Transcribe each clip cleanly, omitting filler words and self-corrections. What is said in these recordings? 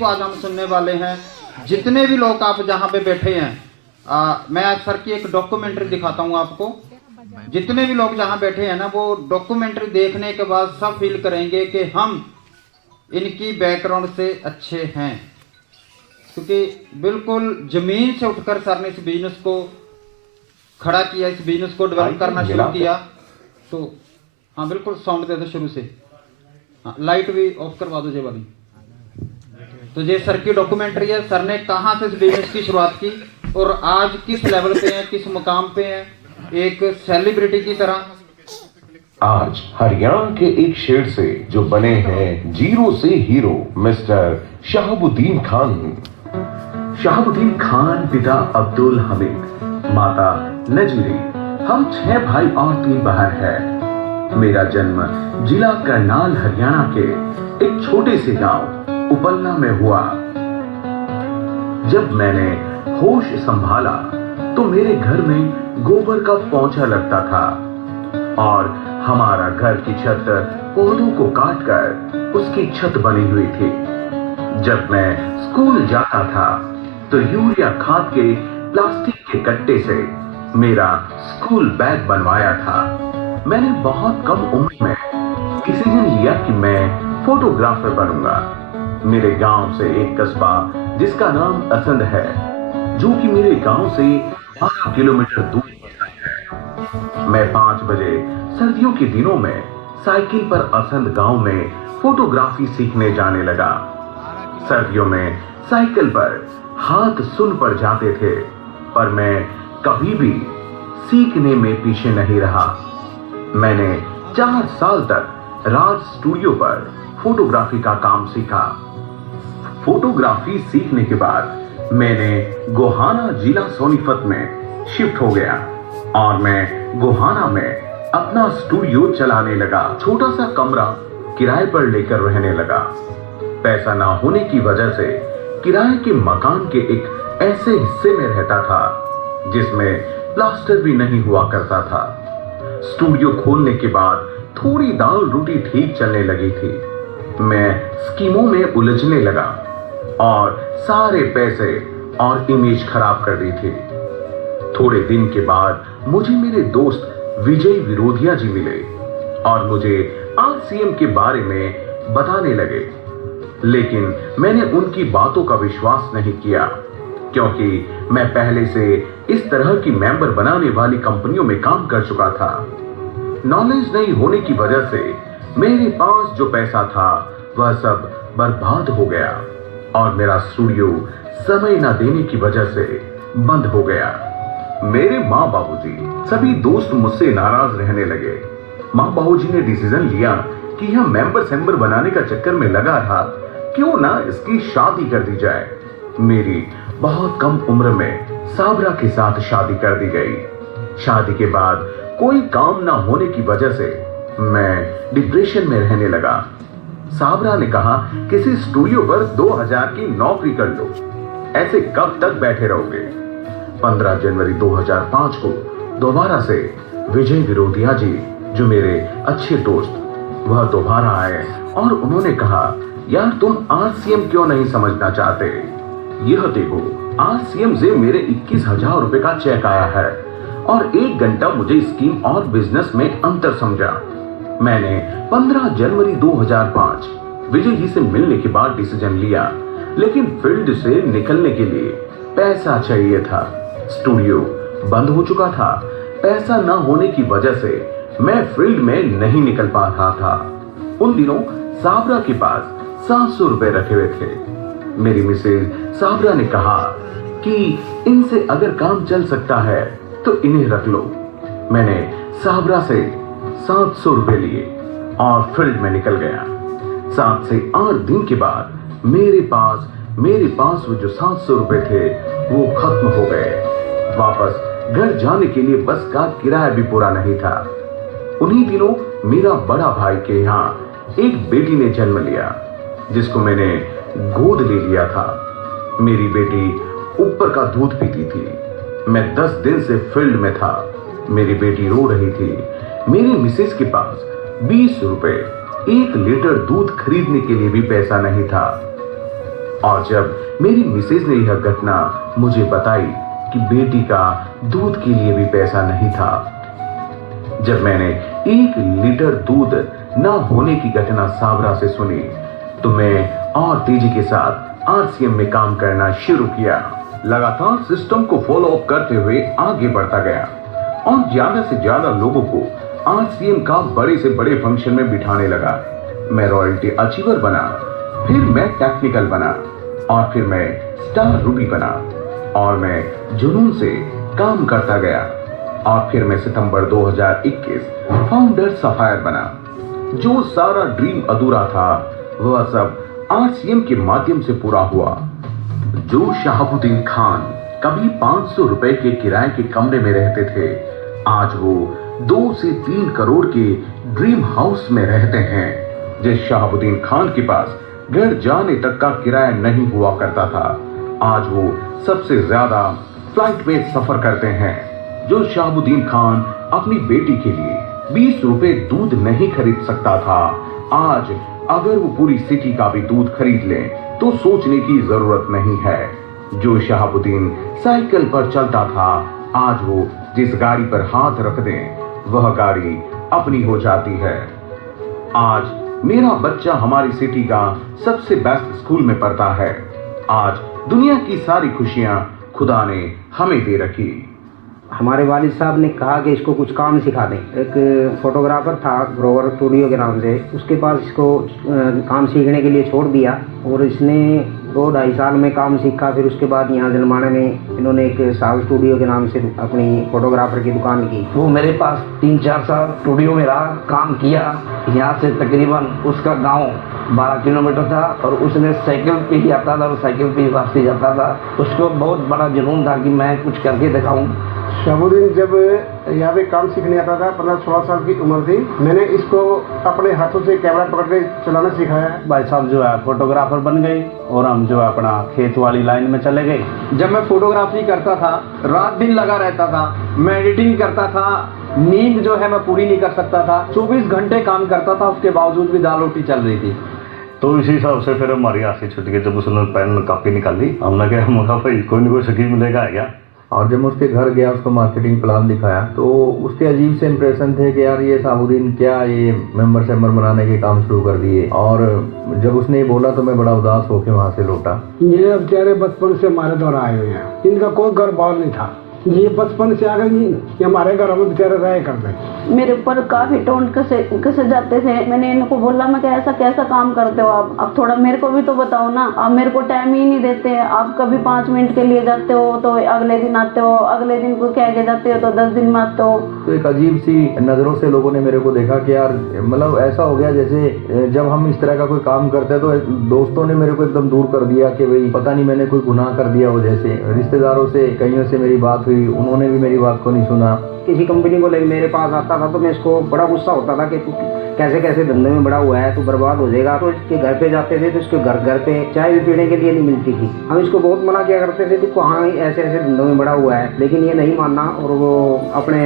को आज हम सुनने वाले हैं। जितने भी लोग आप जहाँ पे बैठे हैं, मैं आज सर की एक डॉक्यूमेंट्री दिखाता हूँ आपको। जितने भी लोग जहाँ बैठे हैं ना, वो डॉक्यूमेंट्री देखने के बाद सब फील करेंगे कि हम इनकी बैकग्राउंड से अच्छे हैं, क्योंकि बिल्कुल जमीन से उठकर सर ने इस बिजनेस को खड़ा किया, इस बिजनेस को डेवलप करना शुरू किया। तो हाँ बिल्कुल, साउंड दे दो शुरू से। हाँ, लाइट भी ऑफ करवा दो जे वाली। तो ये सर की डॉक्यूमेंट्री है। सर ने कहाँ से इस बिजनेस की शुरुआत की और आज किस लेवल पे है, किस मुकाम पे है, एक सेलिब्रिटी की तरह। आज हरियाणा के एक शेर से जो बने हैं जीरो से हीरो, मिस्टर शहाबुद्दीन खान। शहाबुद्दीन खान पिता अब्दुल हमीद, माता नजरी। हम 6 भाई और 3 बहन हैं। मेरा जन्म जिला करनाल हरियाणा के एक छोटे से गांव उपलना में हुआ। जब मैंने होश संभाला तो मेरे घर में गोबर का पोंछा लगता था और हमारा घर की छत पौधों को काटकर उसकी छत बनी हुई थी। जब मैं स्कूल जाता था तो यूरिया खाद के प्लास्टिक के कट्टे से मेरा स्कूल बैग बनवाया था। मैंने बहुत कम उम्र में डिसीजन लिया कि मैं फोटोग्राफर बनूंगा। मेरे गांव से एक कस्बा जिसका नाम असंध है, जो कि मेरे गांव से 12 किलोमीटर दूर है। मैं 5 बजे सर्दियों के दिनों में साइकिल पर असंध गांव में फोटोग्राफी सीखने जाने लगा। सर्दियों में साइकिल पर हाथ सुन पड़ जाते थे, पर मैं कभी भी सीखने में पीछे नहीं रहा। मैंने 4 साल तक राज स्टूडियो पर फोटोग्राफी का काम सीखा। फोटोग्राफी सीखने के बाद मैंने गोहाना जिला सोनीपत में शिफ्ट हो गया और मैं गोहाना में अपना स्टूडियो चलाने लगा। छोटा सा कमरा किराए पर लेकर रहने लगा। पैसा ना होने की वजह से किराए के मकान के एक ऐसे हिस्से में रहता था जिसमें प्लास्टर भी नहीं हुआ करता था। स्टूडियो खोलने के बाद थोड़ी दाल रोटी ठीक चलने लगी थी। मैं स्कीमों में उलझने लगा और सारे पैसे और इमेज खराब कर दी थी। थोड़े दिन के बाद मुझे मेरे दोस्त विजय विरोधिया जी मिले और मुझे आरसीएम के बारे में बताने लगे, लेकिन मैंने उनकी बातों का विश्वास नहीं किया, क्योंकि मैं पहले से इस तरह की मेंबर बनाने वाली कंपनियों में काम कर चुका था। नॉलेज नहीं होने की वजह से मेरे पास जो पैसा था वह सब बर्बाद हो गया और मेरा स्टूडियो समय न देने की वजह से बंद हो गया। मेरे माँ बाबूजी सभी दोस्त मुझसे नाराज रहने लगे। माँ बाबूजी ने डिसीजन लिया कि यह मेंबर बनाने का चक्कर में लगा रहा, क्यों ना इसकी शादी कर दी जाए। मेरी बहुत कम उम्र में साबरा के साथ शादी कर दी गई। शादी के बाद कोई काम ना होने की वजह से मैं डिप्रेशन में रहने लगा। साबरा ने कहा, किसी स्टूडियो पर 2000 की नौकरी कर लो, ऐसे कब तक बैठे रहोगे। 15 जनवरी 2005 को दोबारा से विजय विरोधिया जी, जो मेरे अच्छे दोस्त, वह दोबारा आए और उन्होंने कहा, यार तुम आरसीएम क्यों नहीं समझना चाहते। यह देखो, आरसीएम से मेरे 21,000 रुपए का चेक आया है और 1 घंटा मुझे स्कीम और बिजनेस में अंतर समझा। मैंने 15 जनवरी 2005 विजय जी से मिलने के बाद डिसीजन लिया, लेकिन फील्ड से निकलने के लिए पैसा चाहिए था। स्टूडियो बंद हो चुका था। पैसा न होने की वजह से मैं फील्ड में नहीं निकल पा रहा था। उन दिनों साबरा के पास 700 रुपए रखे हुए थे। मेरी मिसेज साबरा ने कहा कि इनसे अगर काम चल सकता है तो इन्हें रख लो। मैंने साबरा से 700 रुपए लिए और फील्ड में निकल गया। 7 से 8 दिन के बाद मेरे पास वो जो 700 रुपए थे वो खत्म हो गए। वापस घर जाने के लिए बस का किराया भी पूरा नहीं था। उन्हीं दिनों मेरा बड़ा भाई के यहाँ एक बेटी ने जन्म लिया, जिसको मैंने गोद ले लिया था। मेरी बेटी ऊपर का दूध पीती थी। मैं 10 दिन से फील्ड में था। मेरी बेटी रो रही थी। मेरी मिसेज के पास 20 रुपए 1 लीटर दूध खरीदने के लिए भी पैसा नहीं था। और जब मेरी मिसेज ने यह घटना मुझे बताई कि बेटी का दूध के लिए भी पैसा नहीं था, जब मैंने 1 लीटर दूध न होने की घटना सावरा से सुनी तो मैं और तेजी के साथ आरसीएम में काम करना शुरू किया। लगातार सिस्टम को फॉलो अप करते हुए आगे बढ़ता गया और ज्यादा से ज्यादा लोगों को आरसीएम का बड़े से बड़े फंक्शन में बिठाने लगा। मैं रॉयल्टी अचीवर बना, फिर मैं टेक्निकल बना और फिर मैं स्टार रूबी बना और मैं जुनून से काम करता गया और फिर मैं सितंबर 2021 फाउंडर सफायर बना। जो सारा ड्रीम अधूरा था वह सब आरसीएम के माध्यम से पूरा हुआ। जो शहाबुद्दीन खान कभी 500 रुपए के किराए के कमरे में रहते थे, आज वो 2 से 3 करोड़ के ड्रीम हाउस में रहते हैं। जिस शहाबुद्दीन खान के पास घर जाने तक का किराया नहीं हुआ करता था, आज वो सबसे ज्यादा फ्लाइट में सफर करते हैं। जो शहाबुद्दीन खान अपनी बेटी के लिए 20 रुपए दूध नहीं खरीद सकता था, आज अगर वो पूरी सिटी का भी दूध खरीद ले तो सोचने की जरूरत नहीं है। जो शहाबुद्दीन साइकिल पर चलता था, आज वो जिस गाड़ी पर हाथ रख दे वह गाड़ी अपनी हो जाती है। आज मेरा बच्चा हमारी सिटी का सबसे बेस्ट स्कूल में पढ़ता है। आज दुनिया की सारी खुशियां खुदा ने हमें दे रखी। हमारे वालिद साहब ने कहा कि इसको कुछ काम सिखा दें। एक फोटोग्राफर था ग्रोवर स्टूडियो के नाम से, उसके पास इसको काम सीखने के लिए छोड़ दिया और इसने 2-2.5 साल में काम सीखा। फिर उसके बाद यहाँ जलमाने में इन्होंने एक साल स्टूडियो के नाम से अपनी फोटोग्राफर की दुकान की। वो मेरे पास 3-4 साल स्टूडियो में रहा, काम किया। यहाँ से तकरीबन उसका गांव 12 किलोमीटर था और उसने साइकिल पे ही आता था और साइकिल पे ही वापसी जाता था। उसको बहुत बड़ा जुनून था कि मैं कुछ करके दिखाऊं। शहाबुद्दीन जब यहाँ पे काम सीखने आता था, 15-16 साल की उम्र थी, मैंने इसको अपने हाथों से कैमरा पकड़ के चलाना सिखाया। भाई साहब जो है फोटोग्राफर बन गए और हम जो है अपना खेत वाली लाइन में चले गए। जब मैं फोटोग्राफी करता था, रात दिन लगा रहता था, मैं एडिटिंग करता था, नींद जो है मैं पूरी नहीं कर सकता था, 24 घंटे काम करता था, उसके बावजूद भी दाल रोटी चल रही थी। तो इसी हिसाब से फिर हमारी आंखें छूट गई जब उसने पेन कापी निकाली। हमने कहा भाई कोई ना कोई स्कीम मिलेगा है क्या। और जब मैं उसके घर गया, उसको मार्केटिंग प्लान दिखाया तो उसके अजीब से इंप्रेशन थे कि यार ये शहाबुद्दीन क्या ये मेंबर बनाने के काम शुरू कर दिए। और जब उसने ये बोला तो मैं बड़ा उदास होकर वहाँ से लौटा। ये बेचारे बचपन से हमारे द्वारा आए हुए हैं, इनका कोई घर बार नहीं था। ये बचपन से आ गए, ये हमारे घर में बेचारे रह करते। मेरे ऊपर काफी टोंट कसे जाते थे। मैंने इनको बोला मैं ऐसा कैसा काम करते हो आप, अब थोड़ा मेरे को भी तो बताओ ना। आप मेरे को टाइम ही नहीं देते। आप कभी 5 मिनट के लिए जाते हो तो अगले दिन आते हो, अगले दिन को कह के जाते हो तो 10 दिन में आते हो। तो एक अजीब सी नजरों से लोगों ने मेरे को देखा कि यार मतलब ऐसा हो गया जैसे जब हम इस तरह का कोई काम करते हैं तो दोस्तों ने मेरे को एकदम दूर कर दिया कि भाई पता नहीं मैंने कोई गुनाह कर दिया हो। जैसे रिश्तेदारों से कईयों से मेरी बात हुई, उन्होंने भी मेरी बात को नहीं सुना। किसी कंपनी को लेकर मेरे पास आता था तो मैं इसको बड़ा गुस्सा होता था कि तू कैसे कैसे धंधे में बड़ा हुआ है, तू बर्बाद हो जाएगा। तो इसके घर पे जाते थे तो इसके घर पे चाय भी पीने के लिए नहीं मिलती थी। हम इसको बहुत मना किया करते थे कि हाँ ऐसे ऐसे धंधों में बड़ा हुआ है, लेकिन ये नहीं मानना और वो अपने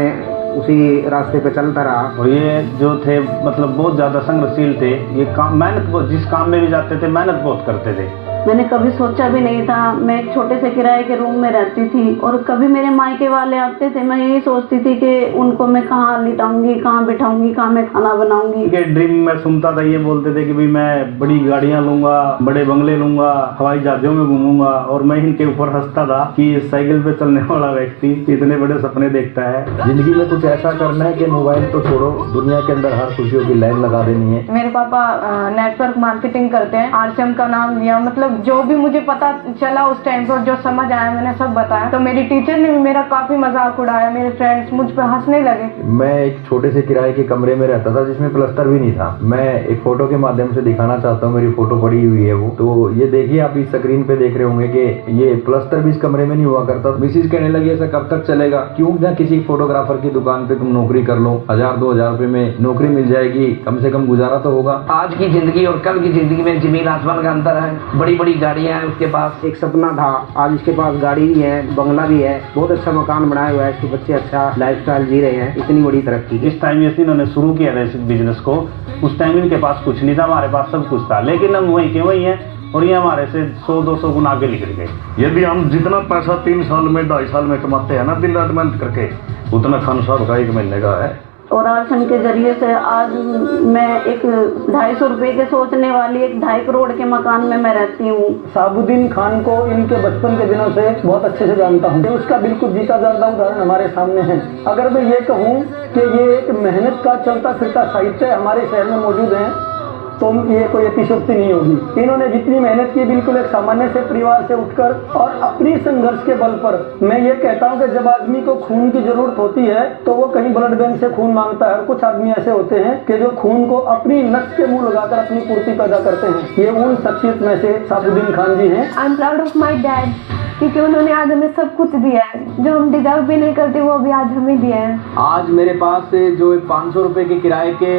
उसी रास्ते पे चलता रहा। और ये जो थे मतलब बहुत ज्यादा संघर्षशील थे। ये काम मेहनत, जिस काम में भी जाते थे मेहनत बहुत करते थे। मैंने कभी सोचा भी नहीं था। मैं एक छोटे से किराए के रूम में रहती थी और कभी मेरे मायके वाले आते थे, मैं यही सोचती थी कि उनको मैं कहाँ लिटाऊंगी, कहाँ बिठाऊंगी, कहाँ मैं खाना बनाऊंगी। के ड्रीम में सुनता था, ये बोलते थे कि भाई मैं बड़ी गाड़ियां लूंगा, बड़े बंगले लूंगा, हवाई जहाजों में घूमूंगा। और मैं इनके ऊपर हंसता था कि साइकिल पे चलने वाला व्यक्ति इतने बड़े सपने देखता है। जिंदगी में कुछ ऐसा करना है कि मोबाइल तो छोड़ो, दुनिया के अंदर हर खुशियों की लाइन लगा देनी है। मेरे पापा नेटवर्क मार्केटिंग करते हैं, आरसीएम का नाम लिया। मतलब जो भी मुझे पता चला उस टाइम पर, जो समझ आया मैंने सब बताया। तो मेरी टीचर ने भी मेरा काफी मजाक उड़ाया, मेरे फ्रेंड्स मुझ पर हंसने लगे। मैं एक छोटे से किराए के कमरे में रहता था जिसमें प्लास्टर भी नहीं था। मैं एक फोटो के माध्यम से दिखाना चाहता हूँ, मेरी फोटो पड़ी हुई है वो। तो ये देखिए आप इस स्क्रीन पे देख रहे होंगे कि ये प्लास्टर भी इस कमरे में नहीं हुआ करता। मिसिज कहने लगी ऐसा कब तक चलेगा, क्यों ना किसी फोटोग्राफर की दुकान पे तुम नौकरी कर लो, 1000-2000 रुपए में नौकरी मिल जाएगी, कम से कम गुजारा तो होगा। आज की जिंदगी और कल की जिंदगी में जमीन आसमान का अंतर है। बड़ी बड़ी गाड़ियां हैं उसके पास। एक सपना था, आज इसके पास गाड़ी भी है, बंगला भी है, बहुत अच्छा मकान बनाया हुआ है, इसके बच्चे अच्छा लाइफस्टाइल जी रहे हैं। इतनी बड़ी तरक्की इस टाइम जैसे इन्होंने शुरू किया था इस बिजनेस को, उस टाइम इनके पास कुछ नहीं था, हमारे पास सब कुछ था। लेकिन हम वहीं के वहीं हैं और ये हमारे से 100-200 गुना आगे निकल गए। यदि हम जितना पैसा 3 साल में 2.5 साल में कमाते हैं ना दिन रात मेहनत करके, उतना खान साहब का 1 महीने का है। और आरएसएम के जरिए से आज मैं एक 250 रुपए के सोचने वाली एक 2.5 करोड़ के मकान में मैं रहती हूँ। साबुद्दीन खान को इनके बचपन के दिनों से बहुत अच्छे से जानता हूँ। उसका बिल्कुल जीता जागता उदाहरण हमारे सामने है। अगर मैं ये कहूँ कि ये एक मेहनत का चलता फिरता साहित्य हमारे शहर में मौजूद है तो ये कोई अतिशयोक्ति नहीं होगी। इन्होंने जितनी मेहनत की बिल्कुल एक सामान्य से परिवार से उठकर और अपनी संघर्ष के बल पर, मैं ये कहता हूँ कि जब आदमी को खून की जरूरत होती है तो वो कहीं ब्लड बैंक से खून मांगता है। कुछ आदमी ऐसे होते हैं कि जो खून को अपनी नस के मुंह लगाकर अपनी पूर्ति पैदा करते हैं। ये उन शख्सियत में से साबुद्दीन खान जी हैं। I am proud of my dad, क्योंकि उन्होंने आज हमें सब कुछ दिया है जो हम डिजर्व भी नहीं करते, वो भी आज हमें दिया है। आज मेरे पास से जो 500 रुपए के किराए के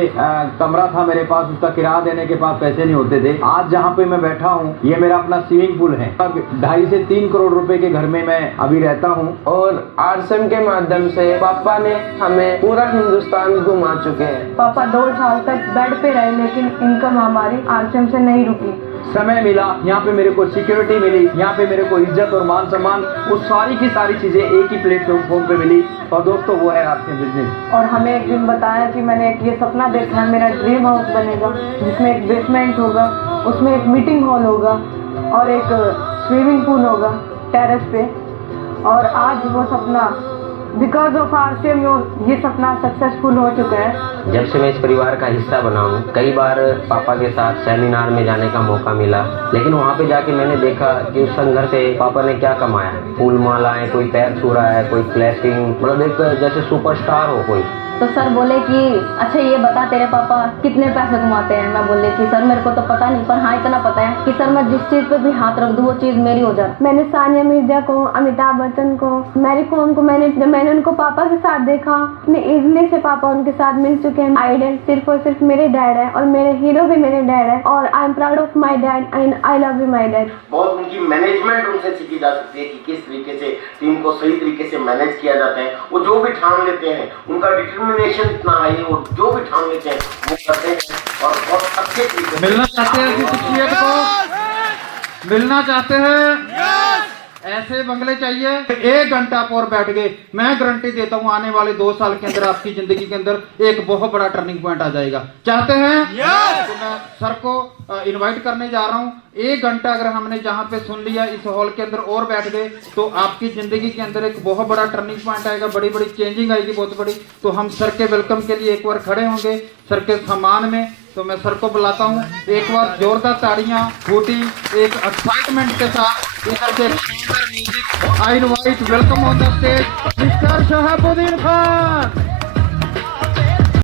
कमरा था मेरे पास, उसका किराया देने के पास पैसे नहीं होते थे। आज जहाँ पे मैं बैठा हूँ ये मेरा अपना स्विमिंग पूल है। 2.5 से 3 करोड़ रुपए के घर में मैं अभी रहता हूँ। और आरएसएम के माध्यम से पापा ने हमें पूरा हिंदुस्तान घुमा चुके हैं। पापा 2 साल तक बेड पे रहे, लेकिन इनकम हमारी आरएसएम से नहीं रुकी। समय मिला, यहाँ पे मेरे को सिक्योरिटी मिली, यहाँ पे मेरे को इज्जत और मान सम्मान, वो सारी की सारी चीजें एक ही प्लेटफॉर्म पे मिली। और दोस्तों वो है आरएसएम बिजनेस। और हमें एक दिन बताया कि मैंने एक ये सपना देखा है, मेरा ड्रीम हाउस बनेगा जिसमें एक बेसमेंट होगा, उसमें एक मीटिंग हॉल होगा और एक स्विमिंग पूल होगा टेरेस पे। और आज वो सपना बिकॉज ऑफ आरएसएम ये सपना सक्सेसफुल हो चुका है। जब से मैं इस परिवार का हिस्सा बना हूँ, कई बार पापा के साथ सेमिनार में जाने का मौका मिला, लेकिन वहाँ पे जाके मैंने देखा कि उस संघर्ष से पापा ने क्या कमाया है। फूल मालाएं, कोई पैर छू रहा है, कोई क्लैपिंग, मतलब एक जैसे सुपरस्टार हो कोई। तो सर बोले कि अच्छा ये बता तेरे पापा कितने पैसे कमाते हैं। मैं बोले कि सर मेरे को तो पता नहीं, पर हाँ इतना पता है कि सर मैं जिस चीज़ पे भी हाथ रख दूँ वो चीज़ मेरी हो जाती। मैंने सानिया मिर्जा को, अमिताभ बच्चन को, मैरी कॉम को, मैंने उनको पापा के साथ देखा, अपने इजली से पापा उनके साथ मिल चुके हैं। आइडल सिर्फ और सिर्फ मेरे डैड है और मेरे हीरो भी मेरे डैड है। और I am proud of my dad and I love you my dad. बहुत उनकी मैनेजमेंट उनसे सीखी जा सकती है कि किस तरीके से टीम को सही तरीके से मैनेज किया जाता है। वो जो भी ठान लेते हैं, उनका डिटर्मिनेशन इतना है, वो जो भी ठान लेते हैं वो करते हैं और बहुत अच्छे तरीके से। मिलना चाहते हैं ऐसी शख्सियत को, मिलना चाहते हैं ऐसे बंगले चाहिए। 1 घंटा आप और बैठ गए, मैं गारंटी देता हूँ आने वाले 2 साल के अंदर आपकी जिंदगी के अंदर एक बहुत बड़ा टर्निंग पॉइंट आ जाएगा। चाहते हैं तो मैं सर को इनवाइट करने जा रहा हूँ। 1 घंटा अगर हमने जहाँ पे सुन लिया इस हॉल के अंदर और बैठ गए तो आपकी जिंदगी के अंदर एक बहुत बड़ा टर्निंग पॉइंट आएगा, बड़ी बड़ी चेंजिंग आएगी बहुत बड़ी। तो हम सर के वेलकम के लिए एक बार खड़े होंगे सर के सम्मान में। तो मैं सर को बुलाता हूँ, एक बार जोरदार ताड़ियां फूटी एक एक्साइटमेंट के साथ। इधर से music, I invite welcome on the stage mister Shahabuddin Khan.